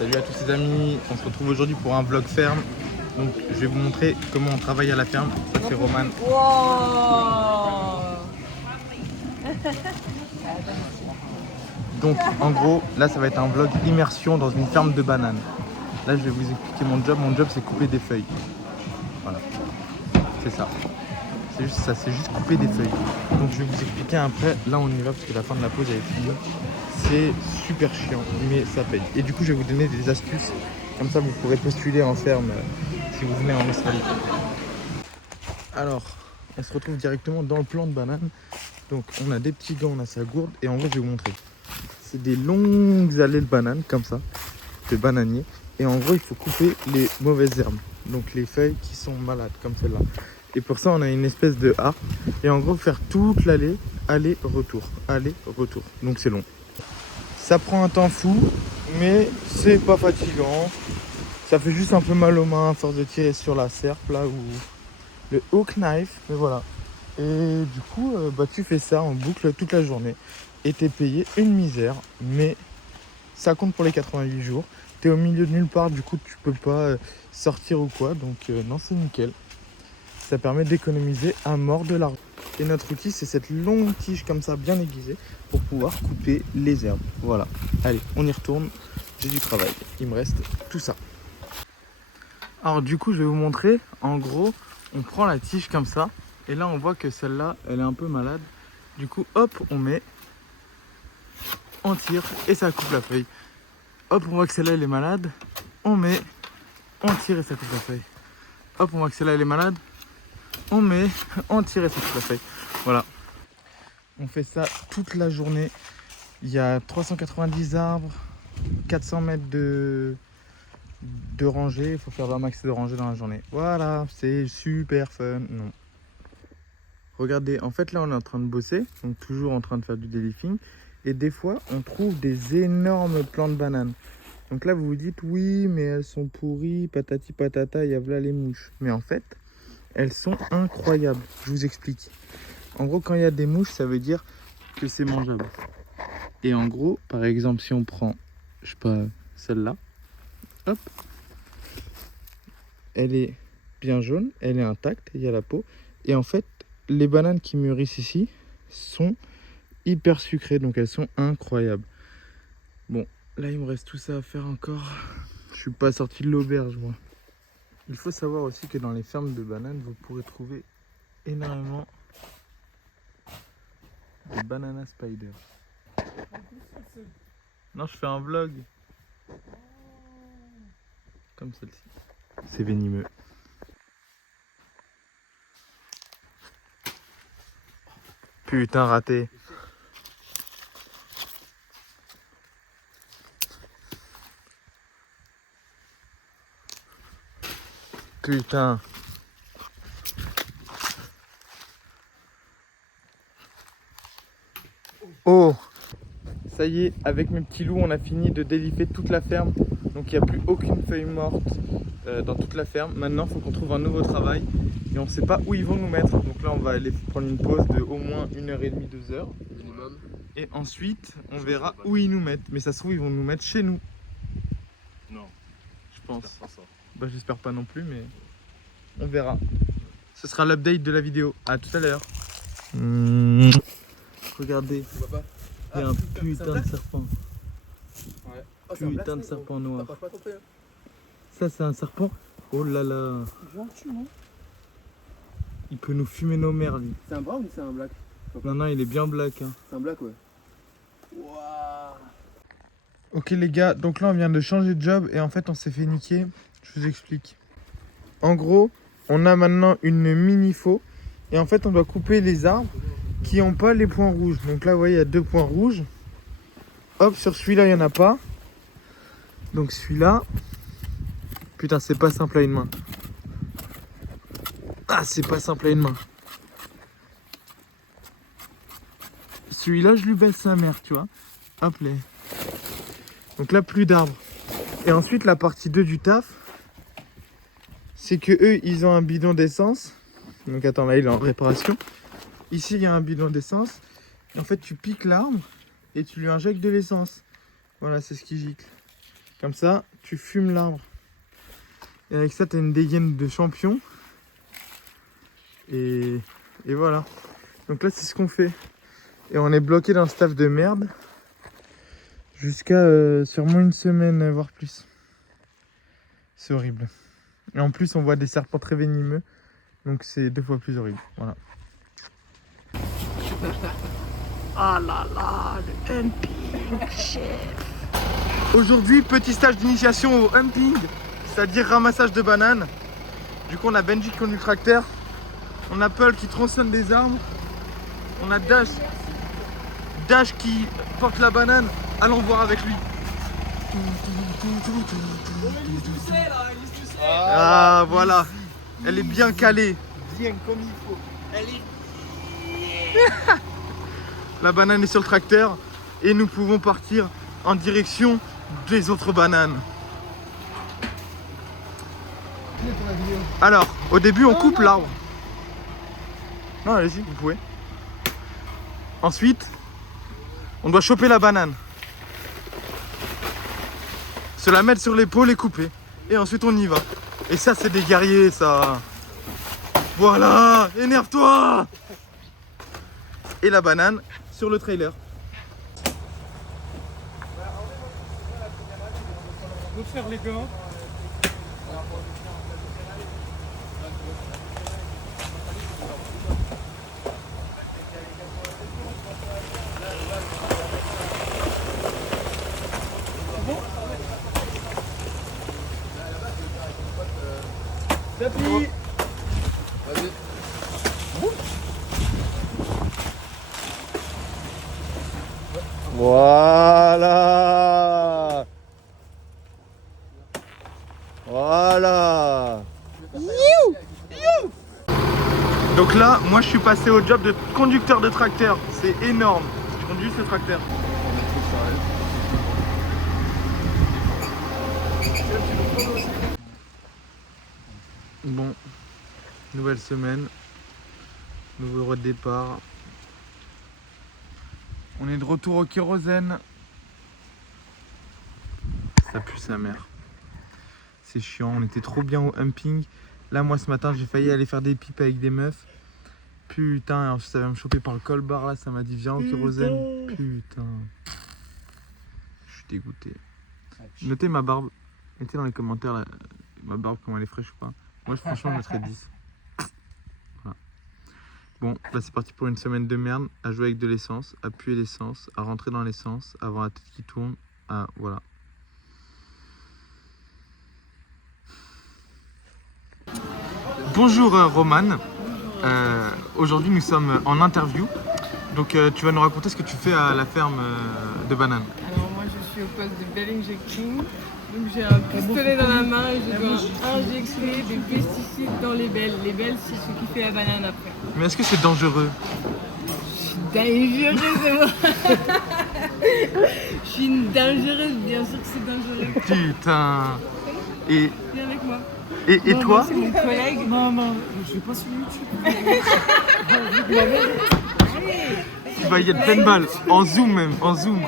Salut à tous les amis, on se retrouve aujourd'hui pour un vlog ferme. Donc je vais vous montrer comment on travaille à la ferme. Ça c'est Roman. Wow. Donc en gros, là ça va être un vlog immersion dans une ferme de bananes. Là je vais vous expliquer mon job. Mon job c'est couper des feuilles. Voilà, c'est ça. C'est juste ça, c'est juste couper des feuilles. Donc je vais vous expliquer après. Là on y va parce que la fin de la pause elle est finie. C'est super chiant, mais ça paye. Et du coup je vais vous donner des astuces. Comme ça vous pourrez postuler en ferme si vous venez en Australie. Alors, on se retrouve directement dans le plant de banane. Donc on a des petits gants, on a sa gourde. Et en gros je vais vous montrer. C'est des longues allées de bananes comme ça, de bananier. Et en gros il faut couper les mauvaises herbes. Donc les feuilles qui sont malades comme celle-là. Et pour ça on a une espèce de harpe. Et en gros faire toute l'allée, aller-retour, aller-retour. Donc c'est long. Ça prend un temps fou, mais c'est pas fatigant. Ça fait juste un peu mal aux mains à force de tirer sur la serpe là ou le hook knife, mais voilà. Et du coup, tu fais ça en boucle toute la journée et t'es payé une misère, mais ça compte pour les 88 jours. T'es au milieu de nulle part, du coup tu peux pas sortir ou quoi, donc non, c'est nickel. Ça permet d'économiser à mort de l'argent. Et notre outil, c'est cette longue tige comme ça, bien aiguisée, pour pouvoir couper les herbes. Voilà. Allez, on y retourne. J'ai du travail. Il me reste tout ça. Alors du coup, je vais vous montrer. En gros, on prend la tige comme ça. Et là, on voit que celle-là, elle est un peu malade. Du coup, hop, on met, on tire et ça coupe la feuille. Hop, on voit que celle-là, elle est malade. On met, on tire et ça coupe la feuille. Hop, on voit que celle-là, elle est malade. On met, on tire et ça coupe la feuille. Voilà. On fait ça toute la journée. Il y a 390 arbres, 400 mètres de rangée. Il faut faire un max de rangée dans la journée. Voilà, c'est super fun. Non. Regardez, en fait là on est en train de bosser, donc toujours en train de faire du délifing. Et des fois on trouve des énormes plants de bananes. Donc là vous vous dites oui mais elles sont pourries, patati patata, il y a là les mouches. Mais en fait elles sont incroyables, je vous explique. En gros quand il y a des mouches ça veut dire que c'est mangeable. Et en gros par exemple si on prend, je sais pas, celle-là, hop, elle est bien jaune, elle est intacte, il y a la peau. Et en fait les bananes qui mûrissent ici sont hyper sucrées, donc elles sont incroyables. Bon, là il me reste tout ça à faire encore. Je suis pas sorti de l'auberge moi. Il faut savoir aussi que dans les fermes de bananes, vous pourrez trouver énormément de banana spiders. Non, je fais un vlog. Comme celle-ci. C'est venimeux. Putain, raté. Putain. Oh. Ça y est, avec mes petits loups, on a fini de délifer toute la ferme. Donc il n'y a plus aucune feuille morte dans toute la ferme. Maintenant, il faut qu'on trouve un nouveau travail. Et on ne sait pas où ils vont nous mettre. Donc là, on va aller prendre une pause de au moins 1h30, 2 heures. Minimum. Et ensuite, on verra où ils nous mettent. Mais ça se trouve, ils vont nous mettre chez nous. Non, Je pense. j'espère pas ça. Bah, j'espère pas non plus, mais on verra. Ce sera l'update de la vidéo. À tout à l'heure. Regardez, Tu vois pas? il y a un putain de serpent. Ouais. Putain de serpent noir. T'as pas compris, hein? Ça, c'est un serpent. Oh là là. Gentil, non? Il peut nous fumer nos mères, lui. C'est un brown ou c'est un black? Non, non, il est bien black. Hein. C'est un black, ouais. Waouh. Ok, les gars, donc là, on vient de changer de job et en fait, on s'est fait niquer. Je vous explique. En gros, on a maintenant une mini-faux et en fait, on doit couper les arbres qui n'ont pas les points rouges. Donc là, vous voyez, il y a 2 points rouges. Hop, sur celui-là, il n'y en a pas. Donc celui-là... Putain, c'est pas simple à une main. Ah, c'est pas simple à une main. Celui-là, je lui baisse sa mère, tu vois. Hop là. Donc là, plus d'arbres. Et ensuite, la partie 2 du taf, c'est que eux, ils ont un bidon d'essence. Donc attends, là, il est en réparation. Ici, il y a un bidon d'essence. En fait, tu piques l'arbre et tu lui injectes de l'essence. Voilà, c'est ce qui gicle. Comme ça, tu fumes l'arbre. Et avec ça, tu as une dégaine de champion. Et voilà. Donc là, c'est ce qu'on fait. Et on est bloqué dans ce taf de merde. Jusqu'à sûrement une semaine, voire plus. C'est horrible. Et en plus, on voit des serpents très venimeux. Donc c'est 2 fois plus horrible. Voilà. Ah là là, le humping, chef. Aujourd'hui, petit stage d'initiation au humping, c'est-à-dire ramassage de bananes. Du coup, on a Benji qui conduit le tracteur. On a Paul qui tronçonne des arbres. On a Dash qui porte la banane. Allons voir avec lui. Ah voilà, elle est bien calée. Bien comme il faut. Elle est... La banane est sur le tracteur et nous pouvons partir en direction des autres bananes. Alors, au début on coupe l'arbre. Non, allez-y, vous pouvez. Ensuite, on doit choper la banane. Se la mettre sur l'épaule et couper. Et ensuite on y va. Et ça c'est des guerriers ça. Voilà, énerve-toi. Et la banane sur le trailer. On peut faire les gars. Tapis. Vas-y. Voilà. Voilà. Donc là, moi je suis passé au job de conducteur de tracteur. C'est énorme. Je conduis juste le tracteur. Bon, nouvelle semaine, nouveau départ. On est de retour au kérosène. Ça pue sa mère. C'est chiant, on était trop bien au humping. Là, moi ce matin, j'ai failli aller faire des pipes avec des meufs. Putain, ensuite ça va me choper par le col-bar là, ça m'a dit viens au kérosène. Putain. Je suis dégoûté. Notez ma barbe. Mettez dans les commentaires là, ma barbe comment elle est fraîche ou pas. Moi franchement je mettrais 10. Voilà. Bon, là c'est parti pour une semaine de merde, à jouer avec de l'essence, à puer l'essence, à rentrer dans l'essence, à avoir la tête qui tourne, à voilà. Bonjour Romane. Aujourd'hui nous sommes en interview. Donc tu vas nous raconter ce que tu fais à la ferme de bananes. Alors moi je suis au poste de bell injecting. Donc j'ai un pistolet dans la main et je dois injecter des pesticides dans les belles. Les belles c'est ce qui fait la banane après. Mais est-ce que c'est dangereux? Je suis dangereuse c'est moi. Je suis une dangereuse, bien sûr que c'est dangereux. Putain. Et Viens avec moi. Et Non, toi? c'est mon collègue. Non, je vais pas sur YouTube. Tu vas y être pleine balle, en zoom même, en zoom.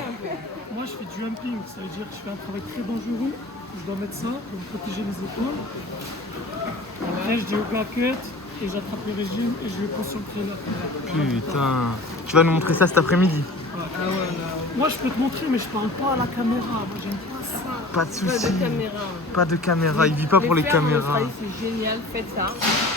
Moi, je fais du humping, ça veut dire que je fais un travail très dangereux. Je dois mettre ça pour me protéger les épaules. Après, je dis au gars cut et j'attrape le régime et je le pose sur le trailer. Putain. Tu vas nous montrer ça cet après-midi? Ah ouais, non. Moi, je peux te montrer, mais je parle pas à la caméra. Moi, j'aime pas ça. Pas de Pas soucis. de caméra. Pas de caméra, il vit pas pour les fermes en caméras. Australie, c'est génial, faites ça.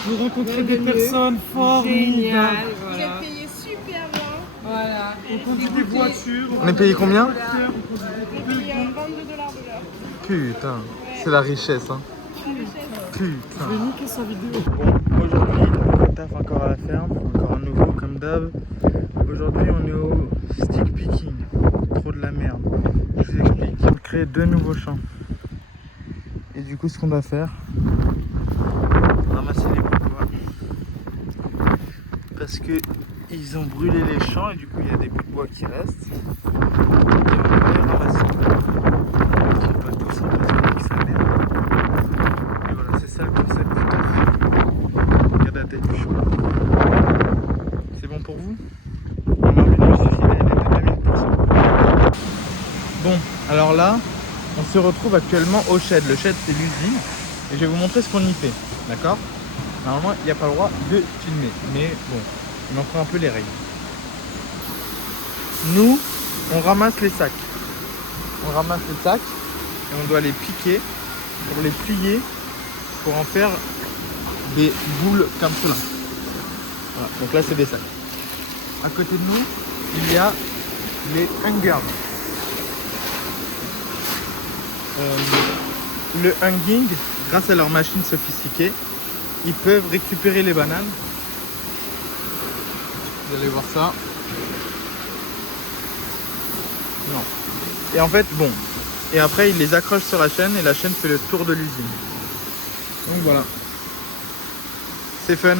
Vous rencontrez des Bienvenue. personnes formidables. Génial, Vous voilà. êtes payé super bien. Voilà. On conduit des voitures. On est payé combien? Vous êtes payé 22 $ de l'heure. Putain, c'est la richesse hein. Je vais Putain. niquer sa vidéo. Bon, aujourd'hui, on taffe encore à la ferme, encore un nouveau comme d'hab. Aujourd'hui, on est au stick picking. Trop de la merde. Je vous explique. On crée 2 nouveaux champs. Et du coup, ce qu'on doit faire, ramasser les bouts de bois. Parce que ils ont brûlé les champs et du coup, il y a des bouts de bois qui restent. Et on va les ramasser. Ils sont pas tous en place avec sa mère. Et voilà, c'est ça le concept du taf. Regardez la tête du chaud. C'est bon pour vous? On a envie de me suicider, elle est de 2000%. Bon, alors là, on se se retrouve actuellement au shed. Le shed, c'est l'usine. Et je vais vous montrer ce qu'on y fait. D'accord? Normalement, il n'y a pas le droit de filmer. Mais bon, on en prend un peu les règles. Nous, on ramasse les sacs. On ramasse les sacs et on doit les piquer pour les plier pour en faire des boules comme cela. Voilà. Donc là, c'est des sacs. À côté de nous, il y a les hangers. Le hanging, grâce à leur machine sophistiquée, ils peuvent récupérer les bananes. Vous allez voir ça. Non. Et en fait, bon. Et après, ils les accrochent sur la chaîne et la chaîne fait le tour de l'usine. Donc voilà. C'est fun.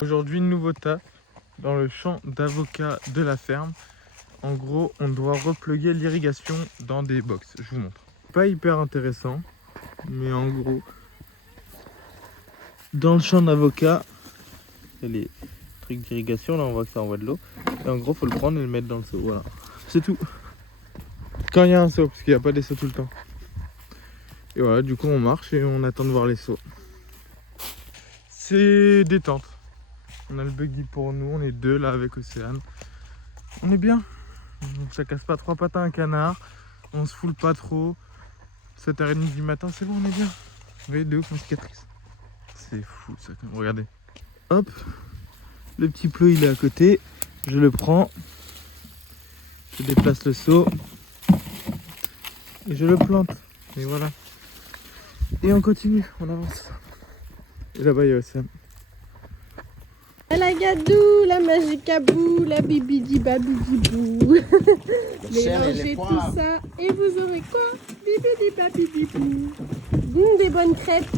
Aujourd'hui, nouveau taf dans le champ d'avocats de la ferme. En gros, on doit repluguer l'irrigation dans des box. Je vous montre. Pas hyper intéressant, mais en gros, dans le champ d'avocats, il y a les trucs d'irrigation. Là, on voit que ça envoie de l'eau. Et en gros, faut le prendre et le mettre dans le seau. Voilà. C'est tout. Quand il y a un seau, parce qu'il n'y a pas des seaux tout le temps. Et voilà, du coup, on marche et on attend de voir les seaux. C'est détente. On a le buggy pour nous, on est deux là avec Océane. On est bien. Ça casse pas trois pattes à un canard. On se foule pas trop. 7h30 du matin, c'est bon, on est bien. Vous voyez, de ouf, ma cicatrice. C'est fou ça, quand même. Regardez. Hop. Le petit plot, il est à côté. Je le prends. Je déplace le seau. Et je le plante. Et voilà. Et on continue, on avance. Et là-bas, il y a Océane. La gadou, la magicabou, la bibidi babidi-bou. Mélangez tout ça et vous aurez quoi? Bibidi babidi-bou. Des bonnes crêpes.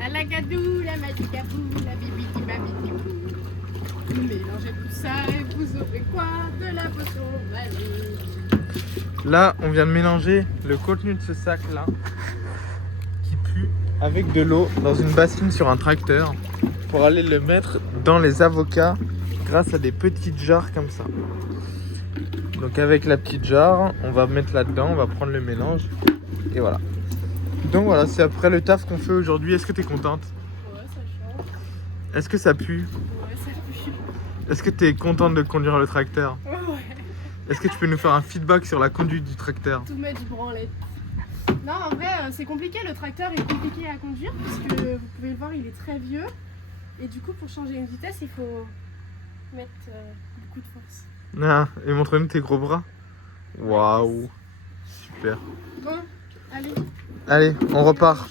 À la gadou, la magicabou, la bibidi babidi-bou. Mélangez tout ça et vous aurez quoi? De la potion magique. Là, on vient de mélanger le contenu de ce sac là qui pue avec de l'eau dans une bassine sur un tracteur pour aller le mettre dans les avocats grâce à des petites jarres comme ça. Donc avec la petite jarre, on va mettre là-dedans, on va prendre le mélange et voilà. Donc voilà, c'est après le taf qu'on fait aujourd'hui. Est-ce que tu es contente? Ouais, ça change. Est-ce que ça pue? Ouais, ça pue. Est-ce que tu es contente de conduire le tracteur? Ouais. Est-ce que tu peux nous faire un feedback sur la conduite du tracteur? Tout mettre du branlette. Non, en vrai, c'est compliqué. Le tracteur est compliqué à conduire puisque vous pouvez le voir, il est très vieux. Et du coup, pour changer une vitesse, il faut mettre beaucoup de force. Ah, et montre-nous tes gros bras. Waouh, super. Bon, allez. Allez, on repart.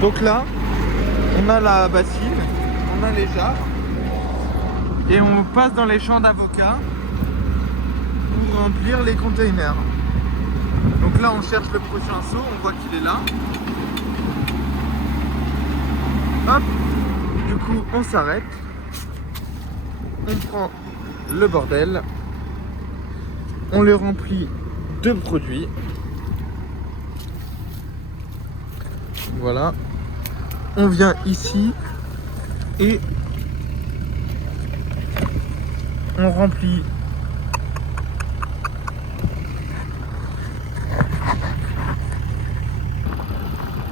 Donc là, on a la bassine, on a les jarres et on passe dans les champs d'avocats pour remplir les containers. Donc là, on cherche le prochain seau, on voit qu'il est là. Hop, du coup, on s'arrête. On prend le bordel. On le remplit de produits. Voilà. On vient ici et on remplit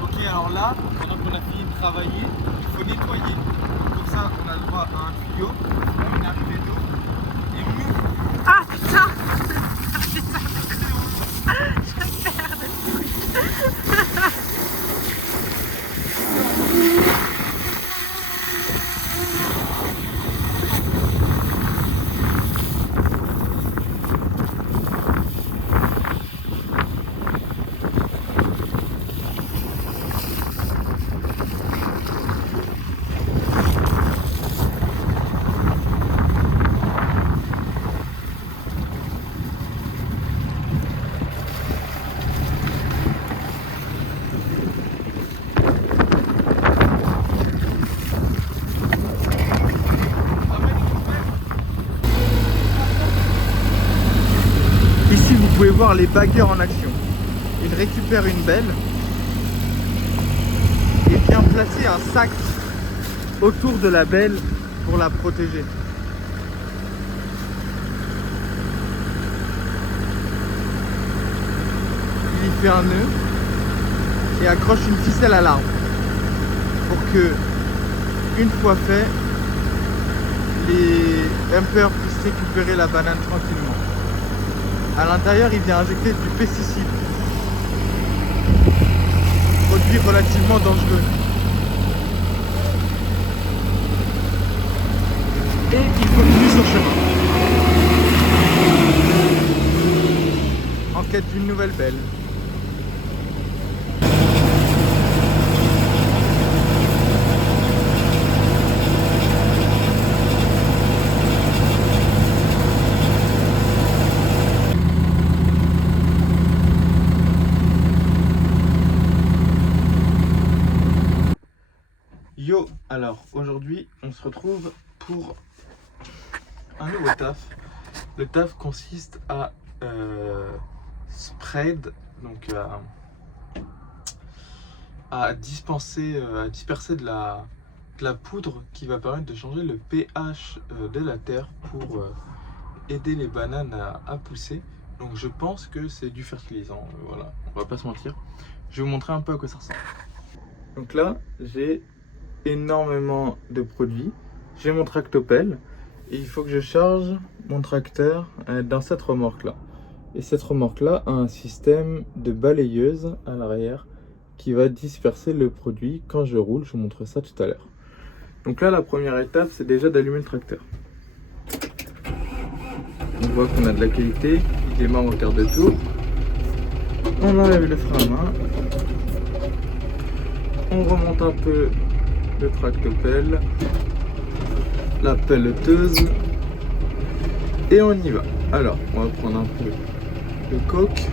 ok, alors là, pendant qu'on a fini de travailler, il faut nettoyer. Pour ça, on a le droit à un tuyau, une arrivée d'eau et on ouvre. Ah putain, vous pouvez voir les bagueurs en action. Il récupère une belle et vient placer un sac autour de la belle pour la protéger. fait un nœud et accroche une ficelle à l'arbre pour que, une fois fait, les humpers puissent récupérer la banane tranquillement. À l'intérieur, il vient injecter du pesticide, produit relativement dangereux. Et il continue son chemin en quête d'une nouvelle belle. Yo, alors aujourd'hui on se retrouve pour un nouveau taf. Le taf consiste à spread, donc à disperser de la poudre qui va permettre de changer le pH de la terre pour aider les bananes à pousser. Donc je pense que c'est du fertilisant, voilà, on va pas se mentir. Je vais vous montrer un peu à quoi ça ressemble. Donc là j'ai énormément de produits, j'ai mon tractopelle et il faut que je charge mon tracteur dans cette remorque là. Et cette remorque là a un système de balayeuse à l'arrière qui va disperser le produit quand je roule. Je vous montre ça tout à l'heure. Donc là la première étape c'est déjà d'allumer le tracteur. On voit qu'on a de la qualité, il démarre au quart de tour. On enlève le frein à main, on remonte un peu le tractopelle, la pelleteuse et on y va. Alors on va prendre un peu de coke.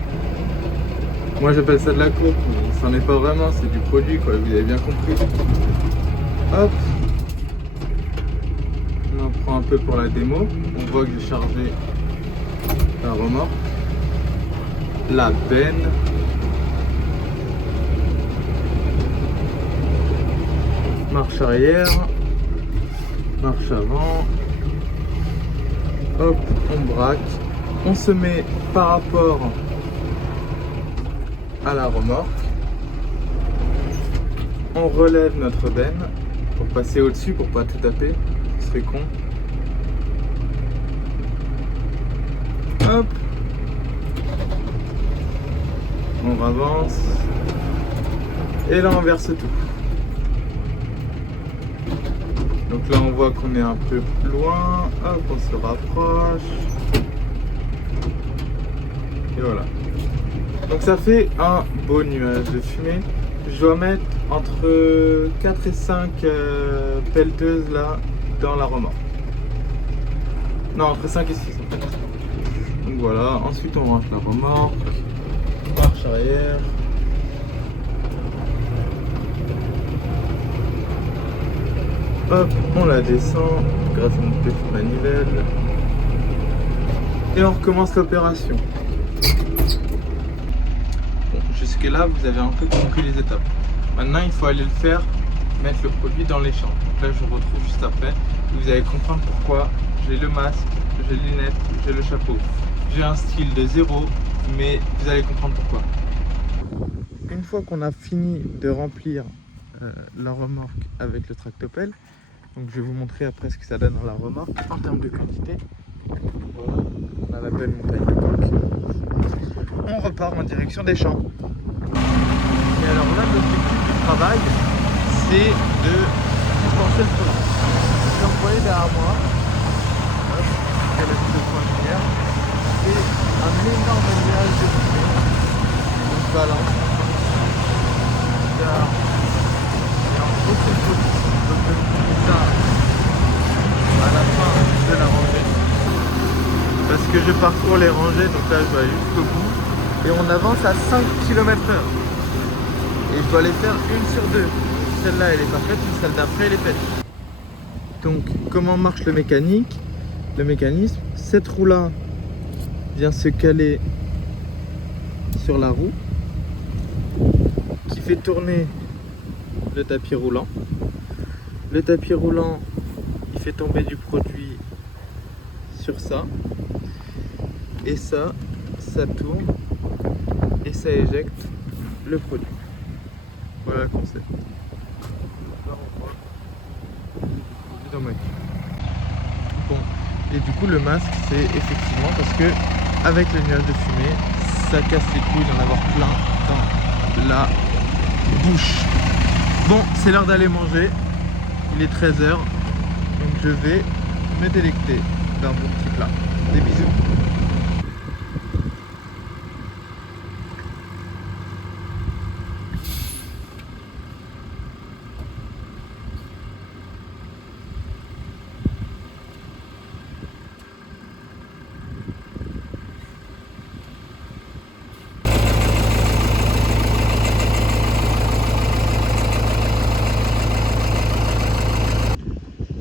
Moi j'appelle ça de la coke, mais ça n'en est pas vraiment, c'est du produit quoi, vous avez bien compris. Hop, on en prend un peu pour la démo. On voit que j'ai chargé la remorque, la benne, marche arrière, marche avant, hop, on braque, on se met par rapport à la remorque, on relève notre benne pour passer au-dessus pour pas tout taper, ce serait con. Hop, on avance et là on verse tout. Donc là on voit qu'on est un peu plus loin, hop on se rapproche, et voilà. Donc ça fait un beau nuage de fumée. Je dois mettre entre 4 et 5 pelleteuses là dans la remorque. Non, entre 5 et 6 en fait. Donc voilà, ensuite on rentre la remorque, marche arrière. Hop, on la descend grâce à une petite manivelle. Et on recommence l'opération. Bon, jusque là, vous avez un peu compris les étapes. Maintenant, il faut aller le faire, mettre le produit dans les champs. Donc là, je vous retrouve juste après. Vous allez comprendre pourquoi j'ai le masque, j'ai les lunettes, j'ai le chapeau. J'ai un style de 0, mais vous allez comprendre pourquoi. Une fois qu'on a fini de remplir la remorque avec le tractopelle, donc je vais vous montrer après ce que ça donne dans la remorque en termes de quantité. Voilà, on a la belle montagne de coque. On repart en direction des champs. Et alors là, l'objectif du travail, c'est de dispenser le produit. Comme vous voyez derrière moi, il y a la ville de Pointe-Lumière, c'est un énorme nuage de fumée. On se balance. Il y a un gros produit. Donc je vous dis ça à la fin de la rangée. Parce que je parcours les rangées, donc là je dois aller jusqu'au bout. Et on avance à 5 km/h. Et je dois les faire une sur deux. Celle-là elle est pas faite, celle d'après elle est faite. Donc comment marche le mécanisme? Cette roue là vient se caler sur la roue qui fait tourner le tapis roulant. Le tapis roulant il fait tomber du produit sur ça et ça tourne et ça éjecte le produit. Voilà le concept. Là on voit du produit dans ma cuve. Bon, et du coup le masque c'est effectivement parce que avec le nuage de fumée, ça casse les couilles d'en avoir plein dans la bouche. Bon, c'est l'heure d'aller manger. Il est 13h, donc je vais me délecter d'un bon petit plat. Des bisous.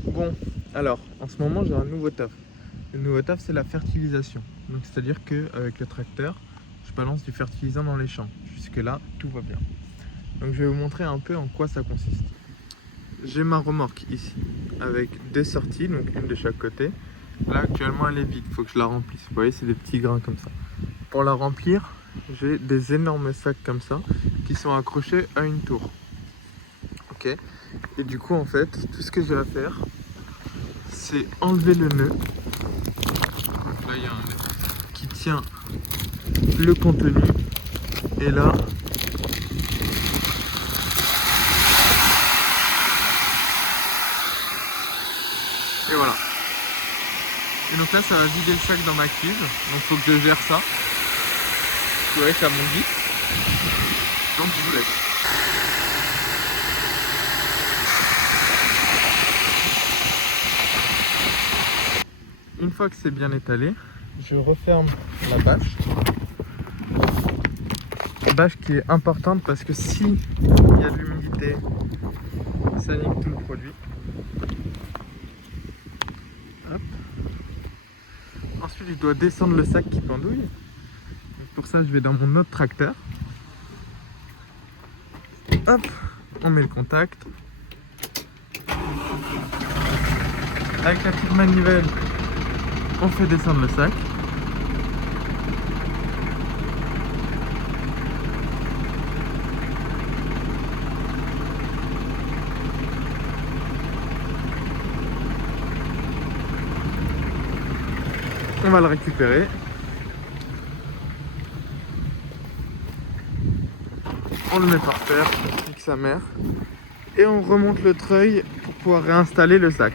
Bon, alors, en ce moment, j'ai un nouveau taf. Le nouveau taf, c'est la fertilisation. Donc, c'est-à-dire qu'avec le tracteur, je balance du fertilisant dans les champs. Jusque-là, tout va bien. Donc, je vais vous montrer un peu en quoi ça consiste. J'ai ma remorque ici, avec deux sorties, donc une de chaque côté. Là, actuellement, elle est vide. Il faut que je la remplisse. Vous voyez, c'est des petits grains comme ça. Pour la remplir, j'ai des énormes sacs comme ça, qui sont accrochés à une tour. Ok. Et du coup, en fait, tout ce que j'ai à faire, c'est enlever le nœud. Donc là, il y a un nœud qui tient le contenu. Et là, et voilà. Et donc là, ça va vider le sac dans ma cuve. Donc il faut que je gère ça. Vous voyez, ça monte vite. Donc je vous laisse. Une fois que c'est bien étalé, je referme la bâche. Bâche qui est importante parce que si il y a de l'humidité, ça nique tout le produit. Hop. Ensuite, je dois descendre le sac qui pendouille. Donc pour ça, je vais dans mon autre tracteur. Hop, on met le contact. Avec la petite manivelle, on fait descendre le sac. On va le récupérer. On le met par terre, avec sa mère. Et on remonte le treuil pour pouvoir réinstaller le sac.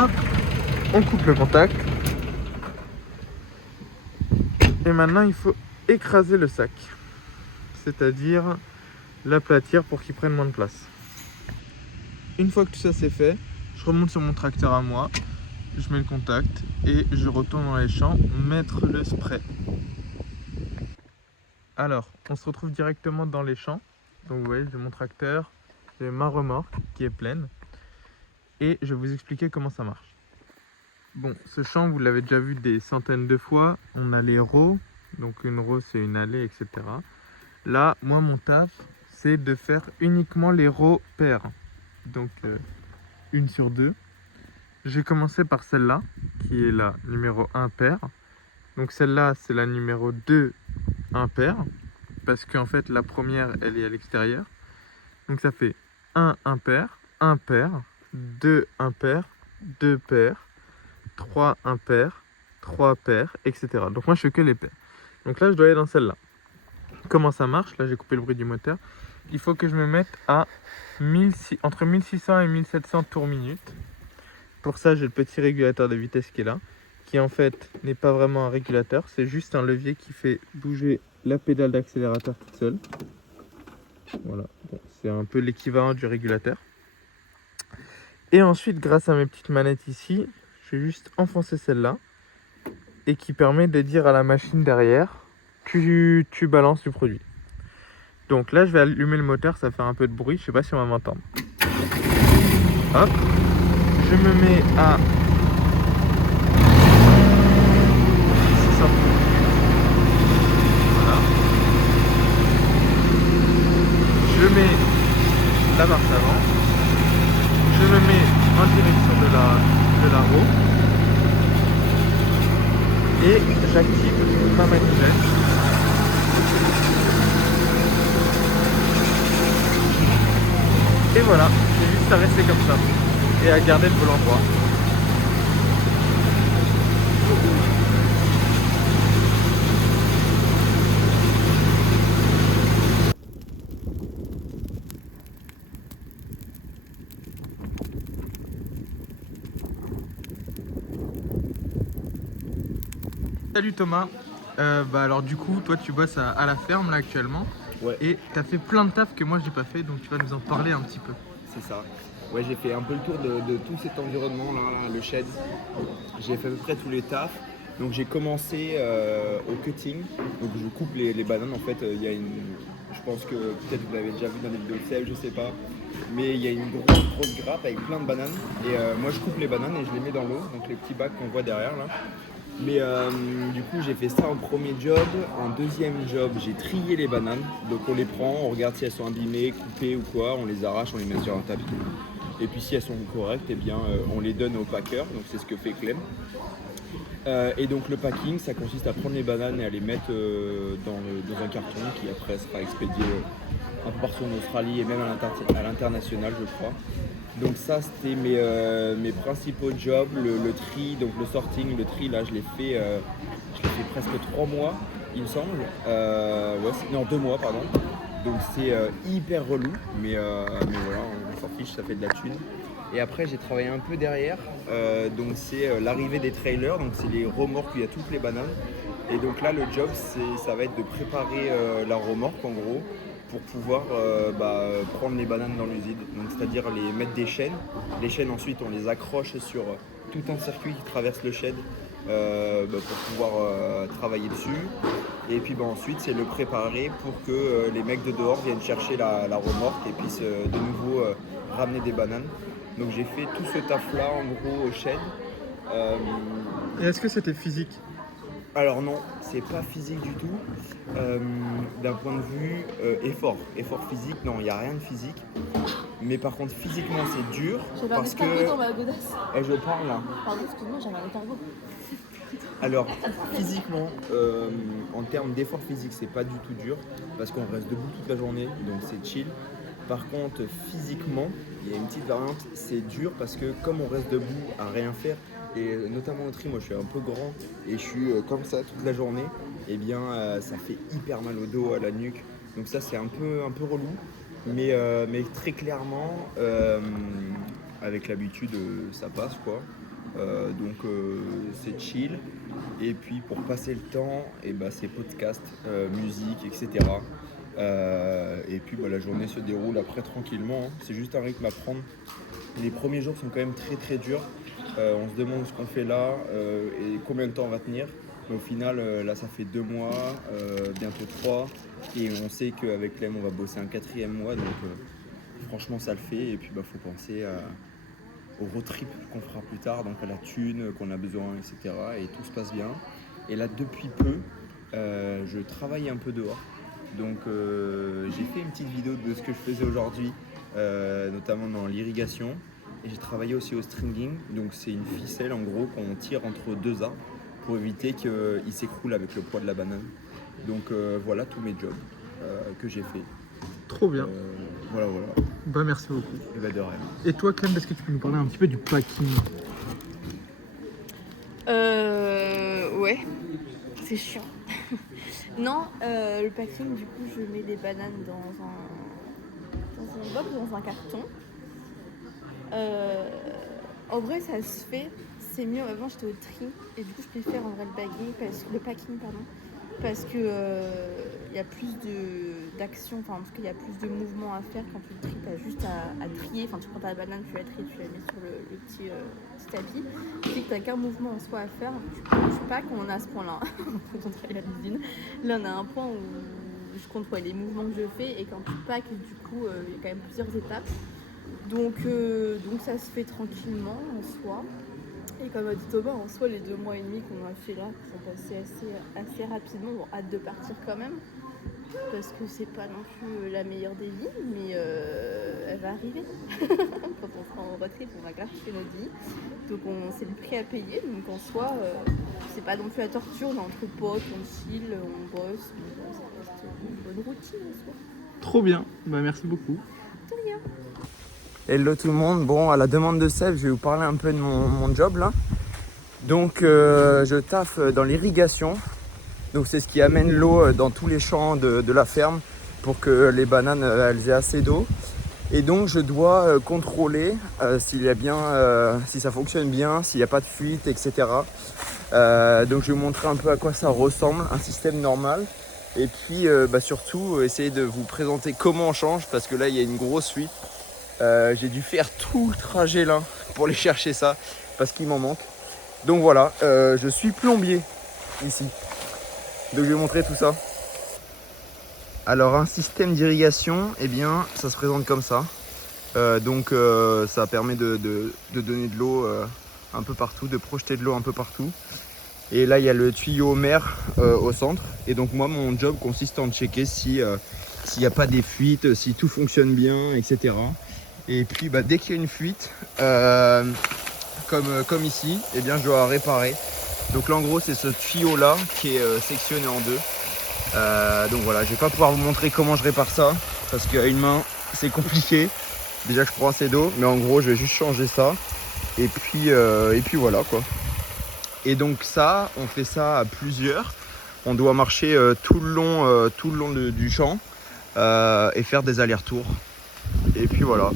Hop, on coupe le contact. Et maintenant, il faut écraser le sac. C'est-à-dire l'aplatir pour qu'il prenne moins de place. Une fois que tout ça c'est fait, je remonte sur mon tracteur à moi, je mets le contact et je retourne dans les champs mettre le spray. Alors, on se retrouve directement dans les champs. Donc vous voyez, j'ai mon tracteur, j'ai ma remorque qui est pleine. Et je vais vous expliquer comment ça marche. Bon, ce champ, vous l'avez déjà vu des centaines de fois. On a les rows, donc une row c'est une allée, etc. Là, moi, mon taf, c'est de faire uniquement les rows paires. Donc, une sur deux. J'ai commencé par celle-là, qui est la numéro 1 paire. Donc celle-là, c'est la numéro 2 impair. Parce qu'en fait, la première, elle est à l'extérieur. Donc ça fait 1 impair, 1 paire, 2 impair, 2 paires, 3 impair, 3 paires, etc. Donc moi, je fais que les paires. Donc là, je dois aller dans celle-là. Comment ça marche? Là, j'ai coupé le bruit du moteur. Il faut que je me mette à entre 1600 et 1700 tours minute. Pour ça, j'ai le petit régulateur de vitesse qui est là, qui en fait n'est pas vraiment un régulateur, c'est juste un levier qui fait bouger la pédale d'accélérateur toute seule. Voilà, bon, c'est un peu l'équivalent du régulateur. Et ensuite, grâce à mes petites manettes ici, je vais juste enfoncer celle-là et qui permet de dire à la machine derrière tu balances du produit. Donc là, je vais allumer le moteur, ça fait un peu de bruit, je sais pas si on va m'entendre. Hop, je me mets à mets la marche avant, je me mets en direction de la roue et j'active ma manivelle. Et voilà, j'ai juste à rester comme ça et à garder le volant droit. Salut Thomas, alors du coup toi tu bosses à la ferme là actuellement. Ouais. Et tu as fait plein de taf que moi j'ai pas fait, donc tu vas nous en parler un petit peu. C'est ça. Ouais, j'ai fait un peu le tour de tout cet environnement là, le shed. J'ai fait à peu près tous les tafs. Donc j'ai commencé au cutting. Donc je coupe les bananes en fait. Il y a une, je pense que peut-être vous l'avez déjà vu dans des vidéos de sel, je sais pas. Mais il y a une grosse grappe avec plein de bananes. Et moi je coupe les bananes et je les mets dans l'eau. Donc les petits bacs qu'on voit derrière là. Mais du coup j'ai fait ça en premier job. En deuxième job j'ai trié les bananes. Donc on les prend, on regarde si elles sont abîmées, coupées ou quoi, on les arrache, on les met sur un tapis. Et puis si elles sont correctes, eh bien on les donne au packer, donc c'est ce que fait Clem. Et donc le packing, ça consiste à prendre les bananes et à les mettre dans un carton qui après sera expédié un peu partout en Australie et même à l'international je crois. Donc ça c'était mes principaux jobs, le tri, donc le sorting, le tri là je l'ai fait presque 3 mois il me semble, non 2 mois pardon. Donc c'est hyper relou mais voilà on s'en fiche, ça fait de la thune. Et après j'ai travaillé un peu derrière, donc c'est l'arrivée des trailers, donc c'est les remorques où il y a toutes les bananes. Et donc là le job ça va être de préparer la remorque en gros pour pouvoir prendre les bananes dans l'usine. Donc c'est-à-dire les mettre des chaînes. Les chaînes ensuite on les accroche sur tout un circuit qui traverse le shed pour pouvoir travailler dessus. Et puis ensuite c'est le préparer pour que les mecs de dehors viennent chercher la remorque et puissent de nouveau ramener des bananes. Donc j'ai fait tout ce taf là en gros au shed. Et est-ce que c'était physique? Alors non, c'est pas physique du tout. D'un point de vue effort physique, non, il n'y a rien de physique. Mais par contre physiquement c'est dur parce que dans ma godasse. je parle là. Pardon, excuse-moi, j'avais un escargot. Alors physiquement, en termes d'effort physique, c'est pas du tout dur parce qu'on reste debout toute la journée, donc c'est chill. Par contre, physiquement, il y a une petite variante, c'est dur parce que comme on reste debout à rien faire, et notamment au tri, moi je suis un peu grand et je suis comme ça toute la journée, et bien ça fait hyper mal au dos, à la nuque. Donc ça c'est un peu relou, mais très clairement, avec l'habitude, ça passe quoi. Donc c'est chill. Et puis pour passer le temps, c'est podcast, musique, etc. Et puis la journée se déroule après tranquillement, hein. C'est juste un rythme à prendre. Les premiers jours sont quand même très durs. On se demande ce qu'on fait là et combien de temps on va tenir. Mais au final, là ça fait 2 mois, bientôt 3. Et on sait qu'avec Clem on va bosser un 4e mois. Donc franchement ça le fait. Et puis faut penser au road trip qu'on fera plus tard. Donc à la thune qu'on a besoin, etc. Et tout se passe bien. Et là depuis peu, je travaille un peu dehors. Donc j'ai fait une petite vidéo de ce que je faisais aujourd'hui, notamment dans l'irrigation. Et j'ai travaillé aussi au stringing, donc c'est une ficelle en gros qu'on tire entre 2 arbres pour éviter qu'il s'écroule avec le poids de la banane. Donc voilà tous mes jobs que j'ai fait. Trop bien. Voilà. Merci beaucoup. Et de rien. Et toi Clem, est-ce que tu peux nous parler un petit peu du packing? Ouais, c'est chiant. Non, le packing, du coup, je mets les bananes dans un box, dans un carton. En vrai, ça se fait. C'est mieux. Avant, j'étais au tri et du coup, je préfère en vrai le packing, parce que il y a plus d'action. Enfin, en tout cas, il y a plus de mouvements à faire quand tu le tries. T'as juste à trier. Enfin, tu prends ta banane, tu la tries, tu la mets sur le petit tapis. C'est que t'as qu'un mouvement en soi à faire. Tu packs, on en a à ce point-là. Quand on travaille à l'usine, là, on a un point où je compte les mouvements que je fais, et quand tu packs, du coup, il y a quand même plusieurs étapes. Donc ça se fait tranquillement en soi. Et comme a dit Thomas, en soi, les 2 mois et demi qu'on a fait là sont passés assez rapidement. Bon, hâte de partir quand même. parce que c'est pas non plus la meilleure des vies, mais elle va arriver. Quand on sera en retraite, on va clarifier notre vie. Donc c'est le prix à payer. Donc en soi, c'est pas non plus la torture. On est entre potes, on chill, on bosse. Donc, ça reste une bonne routine en soi. Trop bien, bah merci beaucoup. De rien. Hello tout le monde, bon à la demande de Seb, je vais vous parler un peu de mon job là. Donc je taffe dans l'irrigation, donc c'est ce qui amène l'eau dans tous les champs de la ferme pour que les bananes elles aient assez d'eau. Et donc je dois contrôler s'il y a bien, si ça fonctionne bien, s'il n'y a pas de fuite, etc. Donc je vais vous montrer un peu à quoi ça ressemble, un système normal. Et puis surtout essayer de vous présenter comment on change, parce que là il y a une grosse fuite. J'ai dû faire tout le trajet là pour aller chercher ça parce qu'il m'en manque. Donc voilà, je suis plombier ici. Donc je vais vous montrer tout ça. Alors un système d'irrigation, eh bien ça se présente comme ça. Ça permet de donner de l'eau un peu partout, de projeter de l'eau un peu partout. Et là il y a le tuyau mer au centre. Et donc moi mon job consiste en checker s'il n'y a pas des fuites, si tout fonctionne bien, etc. Et puis dès qu'il y a une fuite, comme ici, eh bien, je dois réparer. Donc là en gros c'est ce tuyau là qui est sectionné en deux. Donc voilà, je vais pas pouvoir vous montrer comment je répare ça parce qu'à une main c'est compliqué. Déjà que je prends assez d'eau, mais en gros je vais juste changer ça. Et puis voilà quoi. Et donc ça, on fait ça à plusieurs. On doit marcher tout le long du champ et faire des allers-retours. Et puis voilà.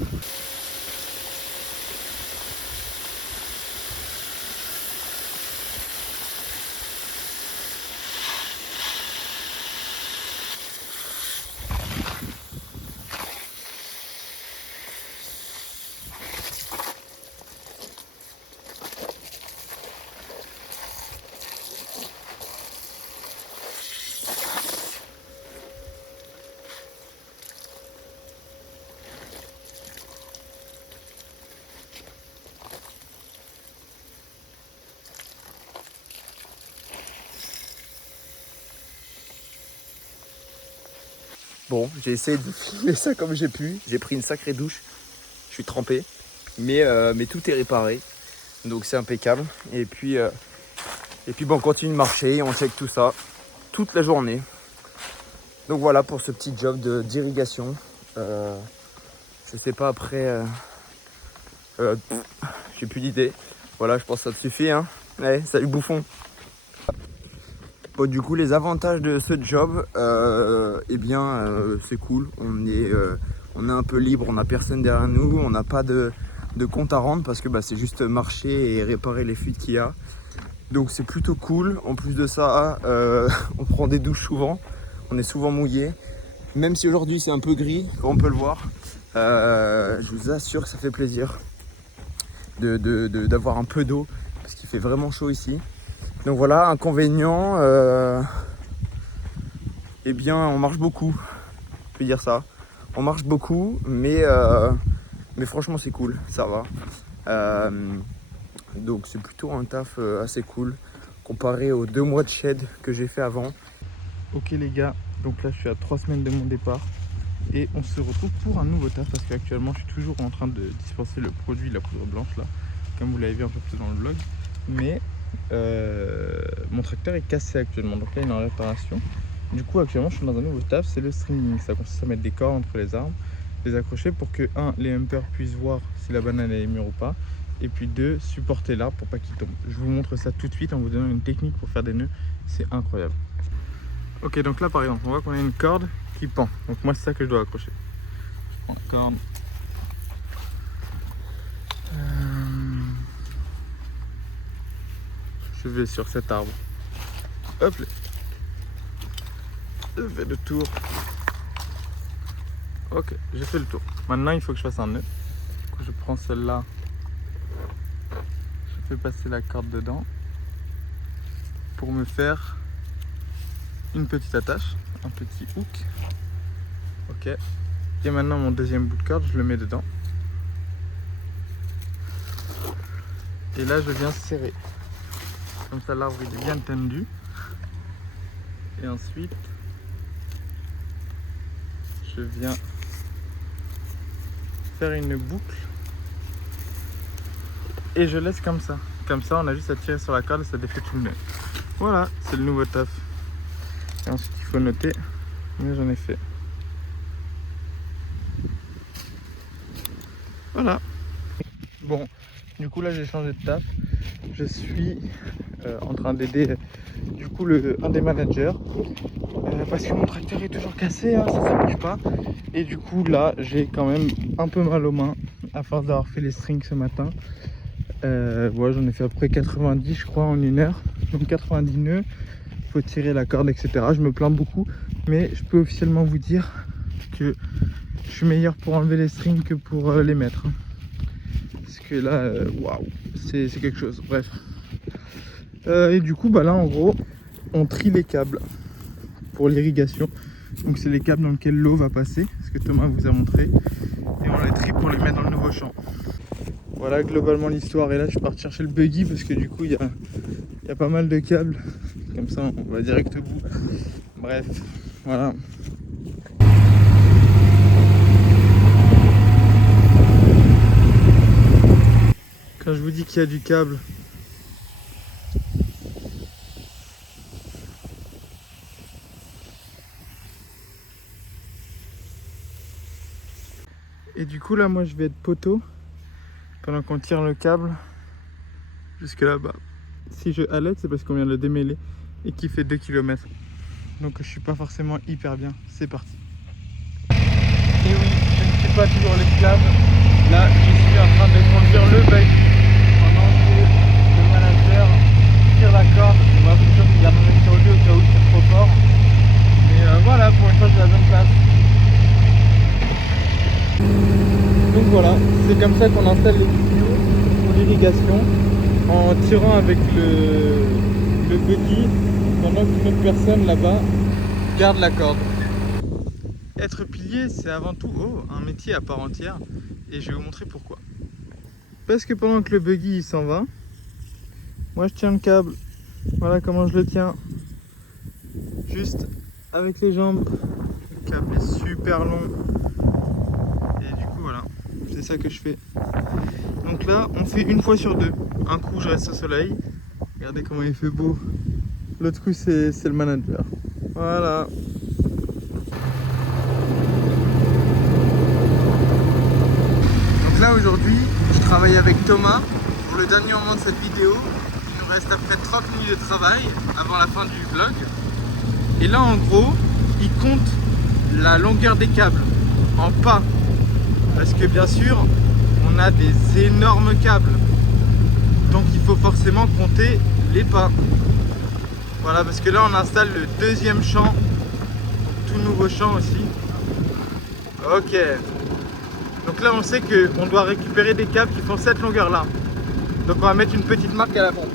Bon, j'ai essayé de filmer ça comme j'ai pu. J'ai pris une sacrée douche. Je suis trempé. Mais tout est réparé. Donc c'est impeccable. Et puis on continue de marcher et on check tout ça toute la journée. Donc voilà pour ce petit job d'irrigation. Je sais pas après. J'ai plus d'idée. Voilà, je pense que ça te suffit. Hein. Allez, salut bouffon. Bon, du coup, les avantages de ce job, c'est cool. On est un peu libre, on n'a personne derrière nous, on n'a pas de compte à rendre parce que c'est juste marcher et réparer les fuites qu'il y a. Donc c'est plutôt cool. En plus de ça, on prend des douches souvent, on est souvent mouillé. Même si aujourd'hui c'est un peu gris, comme on peut le voir, je vous assure que ça fait plaisir d'avoir un peu d'eau parce qu'il fait vraiment chaud ici. Donc voilà, inconvénient, on marche beaucoup, je peux dire ça. On marche beaucoup, mais franchement c'est cool, ça va. Donc c'est plutôt un taf assez cool, comparé aux 2 mois de shed que j'ai fait avant. Ok les gars, donc là je suis à 3 semaines de mon départ. Et on se retrouve pour un nouveau taf parce qu'actuellement je suis toujours en train de dispenser le produit, la poudre blanche là, comme vous l'avez vu un peu plus dans le vlog. Mais mon tracteur est cassé actuellement, donc là il est en réparation. Du coup actuellement je suis dans un nouveau taf, c'est le stringing. Ça consiste à mettre des cordes entre les arbres, les accrocher pour que les humpers puissent voir si la banane est mûre ou pas, et puis 2, supporter l'arbre pour pas qu'il tombe. Je vous montre ça tout de suite en vous donnant une technique pour faire des nœuds, c'est incroyable. Ok, donc là par exemple on voit qu'on a une corde qui pend, donc moi c'est ça que je dois accrocher. Je prends la corde. Je vais sur cet arbre. Hop là. Je fais le tour. Ok, j'ai fait le tour. Maintenant il faut que je fasse un nœud. Du coup je prends celle-là. Je fais passer la corde dedans pour me faire une petite attache, un petit hook. Ok. Et maintenant mon deuxième bout de corde, je le mets dedans. Et là je viens serrer. Comme ça l'arbre il est bien tendu. Et ensuite je viens faire une boucle et je laisse comme ça. Comme ça, on a juste à tirer sur la corde et ça défait tout le nœud. Voilà, c'est le nouveau taf. Et ensuite, il faut noter, mais j'en ai fait. Voilà. Bon, du coup là j'ai changé de taf. Je suis en train d'aider du coup un des managers parce que mon tracteur est toujours cassé, hein, ça bouge pas. Et du coup là j'ai quand même un peu mal aux mains à force d'avoir fait les strings ce matin. Voilà, j'en ai fait à peu près 90 je crois en 1 heure. Donc 90 nœuds, faut tirer la corde etc. Je me plains beaucoup mais je peux officiellement vous dire que je suis meilleur pour enlever les strings que pour les mettre. Parce que là, waouh, c'est quelque chose, bref. Et du coup, bah là en gros, on trie les câbles pour l'irrigation. Donc c'est les câbles dans lesquels l'eau va passer, ce que Thomas vous a montré. Et on les trie pour les mettre dans le nouveau champ. Voilà globalement l'histoire. Et là je suis parti chercher le buggy parce que du coup il y a pas mal de câbles. Comme ça on va direct au bout. Bref, voilà. Quand je vous dis qu'il y a du câble, et du coup là moi je vais être poteau pendant qu'on tire le câble jusque là-bas. Si je halète c'est parce qu'on vient de le démêler et qu'il fait 2 km. Donc je suis pas forcément hyper bien. C'est parti. Et oui, je ne suis pas toujours l'esclave. Là je suis en train de conduire le buggy pendant que le manager tire la corde. On va vous dire qu'il garde même sur lui au cas où c'est trop fort. Mais voilà, pour une fois j'ai la bonne place. Donc voilà, c'est comme ça qu'on installe les tuyaux pour l'irrigation en tirant avec le buggy pendant qu'une autre personne là-bas garde la corde. Être pilier, c'est avant tout un métier à part entière et je vais vous montrer pourquoi. Parce que pendant que le buggy il s'en va, moi je tiens le câble. Voilà comment je le tiens. Juste avec les jambes. Le câble est super long. Et du coup voilà, c'est ça que je fais. Donc là, on fait 1 fois sur 2. Un coup je reste au soleil. Regardez comment il fait beau. L'autre coup c'est le manager. Voilà. Donc là aujourd'hui, je travaille avec Thomas pour le dernier moment de cette vidéo. Il nous reste à peu près 30 minutes de travail avant la fin du vlog. Et là en gros, il compte la longueur des câbles en pas. Parce que bien sûr, on a des énormes câbles. Donc il faut forcément compter les pas. Voilà, parce que là on installe le 2e champ, tout nouveau champ aussi. Ok. Donc là on sait qu'on doit récupérer des câbles qui font cette longueur là. Donc on va mettre une petite marque à la pompe.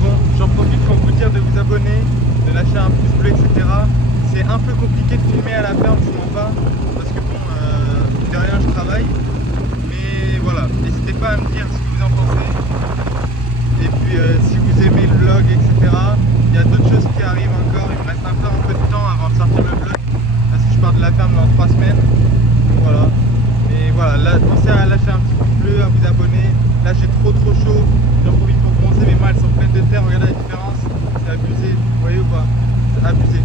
Bon, j'en profite pour vous dire de vous abonner, de lâcher un pouce bleu, etc. C'est un peu compliqué de filmer à la ferme, je m'en bats. Parce que bon, de rien je travaille. Mais voilà, n'hésitez pas à me dire ce que vous en pensez. Et puis si vous aimez le vlog, etc. Il y a d'autres choses qui arrivent encore. Il me reste encore un peu de temps avant de sortir le vlog. Parce que je pars de la ferme dans 3 semaines. Donc voilà. Mais voilà, là, pensez à lâcher un petit pouce bleu, à vous abonner. Là j'ai trop chaud. J'en profite pour bronzer. Mes mains elles sont pleines de terre. Regardez la différence. C'est abusé. Vous voyez ou pas? C'est abusé.